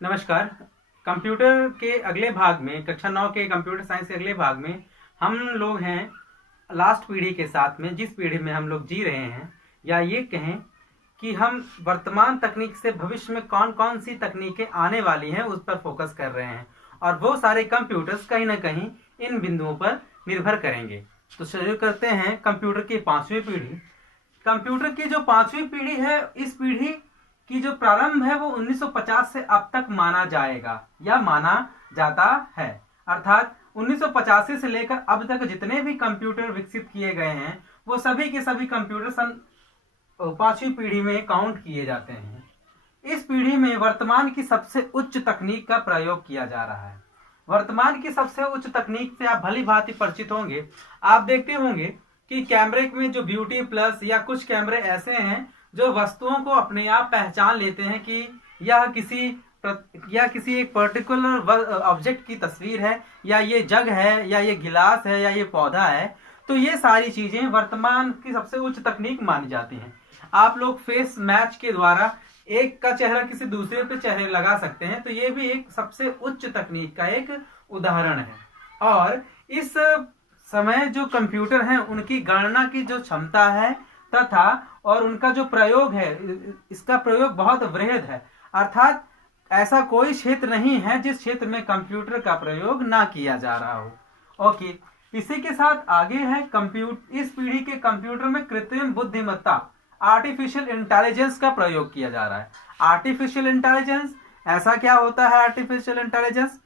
नमस्कार। कंप्यूटर के अगले भाग में, कक्षा 9 के कंप्यूटर साइंस के अगले भाग में हम लोग हैं लास्ट पीढ़ी के साथ में, जिस पीढ़ी में हम लोग जी रहे हैं, या ये कहें कि हम वर्तमान तकनीक से भविष्य में कौन कौन सी तकनीकें आने वाली हैं उस पर फोकस कर रहे हैं, और वो सारे कंप्यूटर्स कहीं ना कहीं इन बिंदुओं पर निर्भर करेंगे। तो शुरू करते हैं कंप्यूटर की 5वीं पीढ़ी। कंप्यूटर की जो 5वीं पीढ़ी है, इस पीढ़ी की जो प्रारंभ है वो 1950 से अब तक माना जाएगा या माना जाता है। अर्थात 1985 से लेकर अब तक जितने भी कंप्यूटर विकसित किए गए हैं वो सभी के सभी कंप्यूटर सन 5वीं पीढ़ी में काउंट किए जाते हैं। इस पीढ़ी में वर्तमान की सबसे उच्च तकनीक का प्रयोग किया जा रहा है। वर्तमान की सबसे उच्च तकनीक से आप भली भांति परिचित होंगे। आप देखते होंगे कि कैमरे में जो ब्यूटी प्लस या कुछ कैमरे ऐसे हैं जो वस्तुओं को अपने आप पहचान लेते हैं कि यह किसी एक पर्टिकुलर ऑब्जेक्ट की तस्वीर है, या ये जग है, या ये गिलास है, या ये पौधा है। तो ये सारी चीजें वर्तमान की सबसे उच्च तकनीक मानी जाती हैं। आप लोग फेस मैच के द्वारा एक का चेहरा किसी दूसरे पे चेहरे लगा सकते हैं, तो ये भी एक सबसे उच्च तकनीक का एक उदाहरण है। और इस समय जो कंप्यूटर हैं उनकी गणना की जो क्षमता है तथा और उनका जो प्रयोग है, इसका प्रयोग बहुत वृहद है। अर्थात ऐसा कोई क्षेत्र नहीं है जिस क्षेत्र में कंप्यूटर का प्रयोग ना किया जा रहा हो। ओके, इसी के साथ आगे है इस पीढ़ी के कंप्यूटर में कृत्रिम बुद्धिमत्ता, आर्टिफिशियल इंटेलिजेंस का प्रयोग किया जा रहा है। आर्टिफिशियल इंटेलिजेंस, ऐसा क्या होता है आर्टिफिशियल इंटेलिजेंस?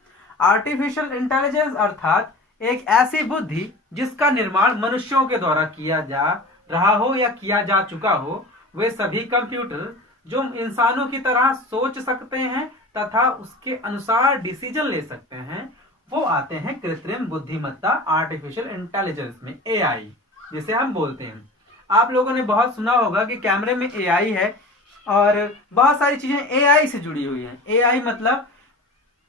आर्टिफिशियल इंटेलिजेंस अर्थात एक ऐसी बुद्धि जिसका निर्माण मनुष्यों के द्वारा किया जा रहा हो या किया जा चुका हो। वे सभी कंप्यूटर जो इंसानों की तरह सोच सकते हैं तथा उसके अनुसार डिसीजन ले सकते हैं, वो आते हैं कृत्रिम बुद्धिमत्ता, आर्टिफिशियल इंटेलिजेंस में, एआई जिसे हम बोलते हैं। आप लोगों ने बहुत सुना होगा कि कैमरे में एआई है और बहुत सारी चीजें एआई से जुड़ी हुई हैं। एआई मतलब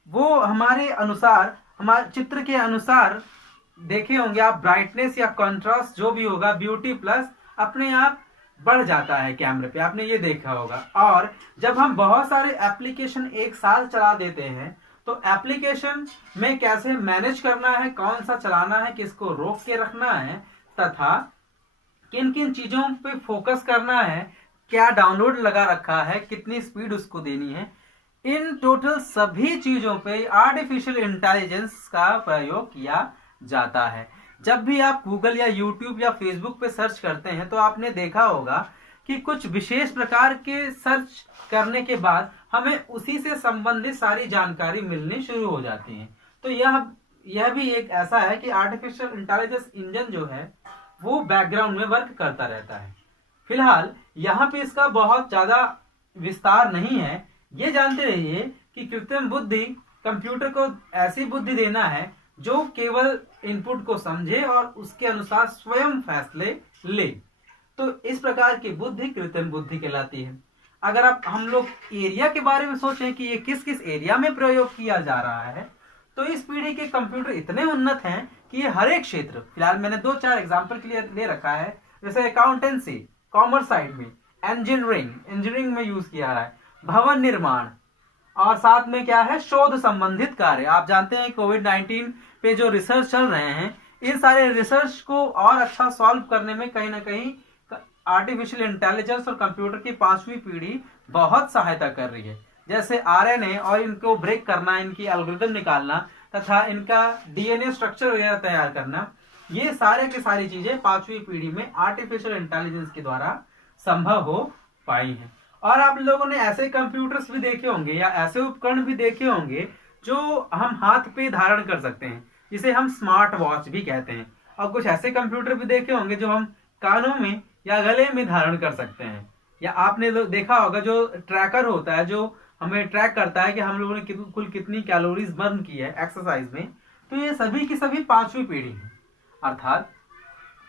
वो हमारे अनुसार, हमारे चित्र के अनुसार देखे होंगे आप, ब्राइटनेस या कंट्रास्ट जो भी होगा, ब्यूटी प्लस अपने आप बढ़ जाता है कैमरे पे, आपने ये देखा होगा। और जब हम बहुत सारे एप्लीकेशन एक साथ चला देते हैं तो एप्लीकेशन में कैसे मैनेज करना है, कौन सा चलाना है, किसको रोक के रखना है, तथा किन किन चीजों पे फोकस करना है, क्या डाउनलोड लगा रखा है, कितनी स्पीड उसको देनी है, इन टोटल सभी चीजों पे आर्टिफिशियल इंटेलिजेंस का प्रयोग किया जाता है। जब भी आप गूगल या यूट्यूब या फेसबुक पे सर्च करते हैं तो आपने देखा होगा कि कुछ विशेष प्रकार के सर्च करने के बाद हमें उसी से संबंधित सारी जानकारी मिलनी शुरू हो जाती है। तो यह भी एक ऐसा है कि आर्टिफिशियल इंटेलिजेंस इंजन जो है वो बैकग्राउंड में वर्क करता रहता है। फिलहाल यहाँ पे इसका बहुत ज्यादा विस्तार नहीं है। ये जानते रहिए कि कृत्रिम बुद्धि कंप्यूटर को ऐसी बुद्धि देना है जो केवल इनपुट को समझे और उसके अनुसार स्वयं फैसले ले। तो इस प्रकार की बुद्धि कृत्रिम बुद्धि कहलाती है। अगर हम लोग एरिया के बारे में सोचें कि ये किस किस एरिया में प्रयोग किया जा रहा है, तो इस पीढ़ी के कंप्यूटर इतने उन्नत हैं कि ये हर एक क्षेत्र, फिलहाल मैंने 2-4 एग्जाम्पल के लिए ले रखा है, जैसे अकाउंटेंसी, कॉमर्स साइड में, इंजीनियरिंग में यूज किया रहा है, भवन निर्माण, और साथ में क्या है, शोध संबंधित कार्य। आप जानते हैं कोविड-19 पे जो रिसर्च चल रहे हैं, इन सारे रिसर्च को और अच्छा सॉल्व करने में कहीं ना कहीं आर्टिफिशियल इंटेलिजेंस और कंप्यूटर की 5वीं पीढ़ी बहुत सहायता कर रही है। जैसे आरएनए और इनको ब्रेक करना, इनकी एल्गोरिथम निकालना तथा इनका डीएनए स्ट्रक्चर वगैरह तैयार करना, ये सारे की सारी चीजें 5वीं पीढ़ी में आर्टिफिशियल इंटेलिजेंस के द्वारा संभव हो पाई हैं। और आप लोगों ने ऐसे कंप्यूटर्स भी देखे होंगे या ऐसे उपकरण भी देखे होंगे जो हम हाथ पे धारण कर सकते हैं, जिसे हम स्मार्ट वॉच भी कहते हैं। और कुछ ऐसे कंप्यूटर भी देखे होंगे जो हम कानों में या गले में धारण कर सकते हैं। या आपने देखा होगा जो ट्रैकर होता है, जो हमें ट्रैक करता है कि हम लोगों ने कुल कितनी कैलोरीज बर्न की है एक्सरसाइज में। तो ये सभी की सभी 5वीं पीढ़ी है। अर्थात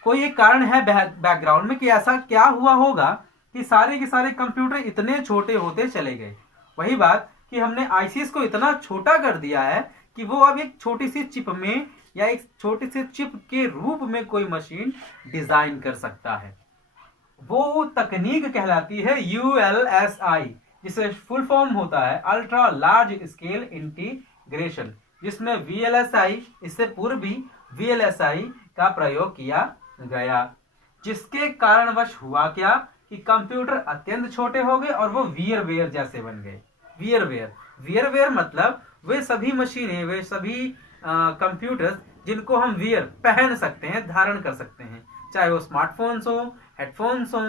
कोई एक कारण है बैकग्राउंड में कि ऐसा क्या हुआ होगा कि सारे के सारे कंप्यूटर इतने छोटे होते चले गए। वही बात कि हमने आईसीएस को इतना छोटा कर दिया है कि वो अब एक छोटी सी चिप में या एक छोटी सी चिप के रूप में कोई मशीन डिजाइन कर सकता है। वो तकनीक कहलाती है यूएलएसआई, जिसे फुल फॉर्म होता है अल्ट्रा लार्ज स्केल इंटीग्रेशन, जिसमें VLSI, इससे पूर्व भी VLSI का प्रयोग किया गया, जिसके कारणवश हुआ क्या कि कंप्यूटर अत्यंत छोटे हो गए और वो वियरवेयर जैसे बन गए। वियरवेयर मतलब वे सभी मशीनें, वे सभी कंप्यूटर्स जिनको हम पहन सकते हैं, धारण कर सकते हैं, चाहे वो स्मार्टफोन्स हो, हेडफोन्स हो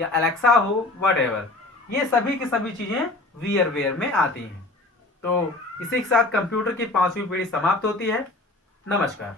या अलेक्सा हो, व्हाटएवर, ये सभी की सभी चीजें वियरवेयर में आती हैं। तो इसी के साथ कंप्यूटर की 5वीं पीढ़ी समाप्त होती है। नमस्कार।